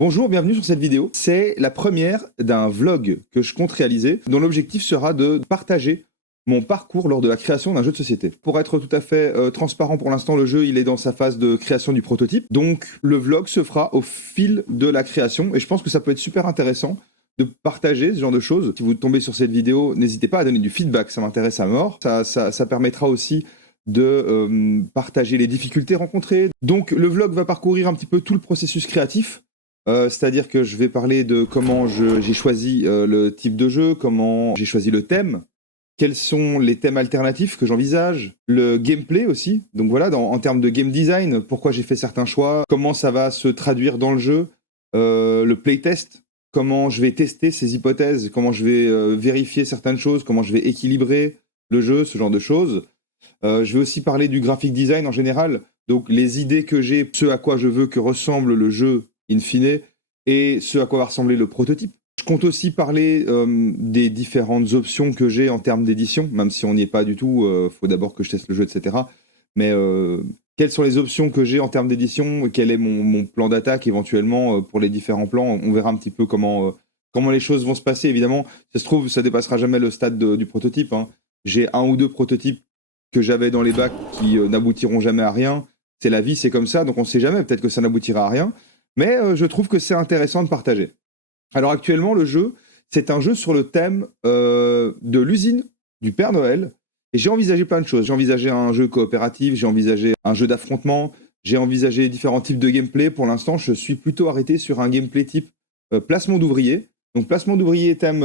Bonjour, bienvenue sur cette vidéo. C'est la première d'un vlog que je compte réaliser, dont l'objectif sera de partager mon parcours lors de la création d'un jeu de société. Pour être tout à fait transparent pour l'instant, le jeu il est dans sa phase de création du prototype, donc le vlog se fera au fil de la création, et je pense que ça peut être super intéressant de partager ce genre de choses. Si vous tombez sur cette vidéo, n'hésitez pas à donner du feedback, ça m'intéresse à mort. Ça permettra aussi de partager les difficultés rencontrées. Donc le vlog va parcourir un petit peu tout le processus créatif. C'est-à-dire que je vais parler de comment j'ai choisi le type de jeu, comment j'ai choisi le thème, quels sont les thèmes alternatifs que j'envisage, le gameplay aussi, donc voilà, en termes de game design, pourquoi j'ai fait certains choix, comment ça va se traduire dans le jeu, le playtest, comment je vais tester ces hypothèses, comment je vais vérifier certaines choses, comment je vais équilibrer le jeu, ce genre de choses. Je vais aussi parler du graphic design en général, donc les idées que j'ai, ce à quoi je veux que ressemble le jeu in fine, et ce à quoi va ressembler le prototype. Je compte aussi parler des différentes options que j'ai en termes d'édition, même si on n'y est pas du tout, faut d'abord que je teste le jeu, etc. Mais quelles sont les options que j'ai en termes d'édition, quel est mon plan d'attaque éventuellement pour les différents plans, on verra un petit peu comment les choses vont se passer. Évidemment, ça se trouve, ça dépassera jamais le stade du prototype, hein. J'ai un ou deux prototypes que j'avais dans les bacs qui n'aboutiront jamais à rien. C'est la vie, c'est comme ça, donc on ne sait jamais, peut-être que ça n'aboutira à rien. Mais je trouve que c'est intéressant de partager. Alors actuellement, le jeu, c'est un jeu sur le thème de l'usine du Père Noël. Et j'ai envisagé plein de choses. J'ai envisagé un jeu coopératif, j'ai envisagé un jeu d'affrontement, j'ai envisagé différents types de gameplay. Pour l'instant, je suis plutôt arrêté sur un gameplay type placement d'ouvriers. Donc placement d'ouvriers, thème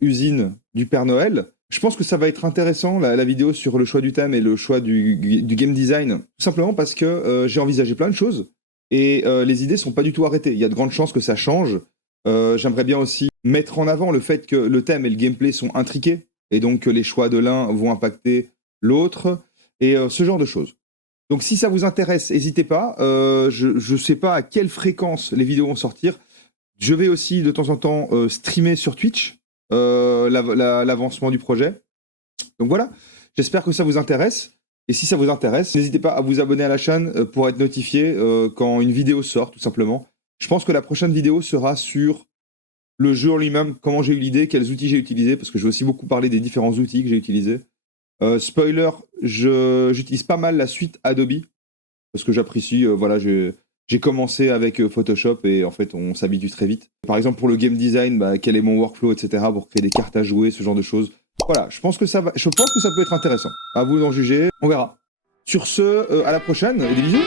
usine du Père Noël. Je pense que ça va être intéressant, la vidéo sur le choix du thème et le choix du game design, tout simplement parce que j'ai envisagé plein de choses et les idées sont pas du tout arrêtées. Il y a de grandes chances que ça change. J'aimerais bien aussi mettre en avant le fait que le thème et le gameplay sont intriqués et donc que les choix de l'un vont impacter l'autre et ce genre de choses. Donc si ça vous intéresse, n'hésitez pas. Je ne sais pas à quelle fréquence les vidéos vont sortir. Je vais aussi de temps en temps streamer sur Twitch l'avancement du projet. Donc voilà, j'espère que ça vous intéresse. Et si ça vous intéresse, n'hésitez pas à vous abonner à la chaîne pour être notifié quand une vidéo sort, tout simplement. Je pense que la prochaine vidéo sera sur le jeu en lui-même, comment j'ai eu l'idée, quels outils j'ai utilisés, parce que je vais aussi beaucoup parler des différents outils que j'ai utilisés. Spoiler, j'utilise pas mal la suite Adobe, parce que j'apprécie, voilà, j'ai commencé avec Photoshop et en fait on s'habitue très vite. Par exemple pour le game design, quel est mon workflow, etc. pour créer des cartes à jouer, ce genre de choses. Voilà, je pense que ça peut être intéressant. À vous d'en juger, on verra. Sur ce, à la prochaine et des bisous.